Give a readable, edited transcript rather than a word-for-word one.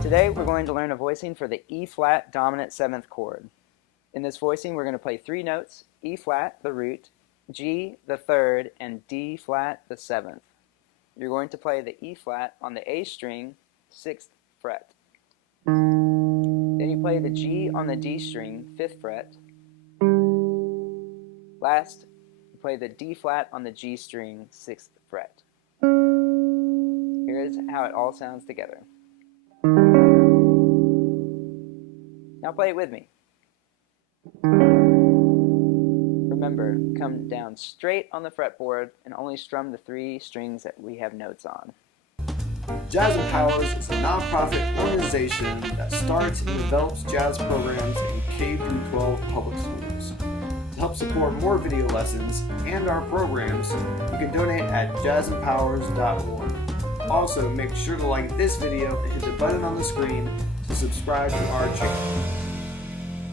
Today we're going to learn a voicing for the E-flat dominant 7th chord. In this voicing we're going to play 3 notes: E-flat, the root, G, the 3rd, and D-flat, the 7th. You're going to play the E-flat on the A string, 6th fret. Then you play the G on the D string, 5th fret. Last, you play the D-flat on the G string, 6th fret. Here's how it all sounds together. Now play it with me. Remember, come down straight on the fretboard and only strum the 3 strings that we have notes on. Jazz and Powers is a non-profit organization that starts and develops jazz programs in K-12 public schools. To help support more video lessons and our programs, you can donate at jazzandpowers.org. Also, make sure to like this video and hit the button on the screen to subscribe to our channel.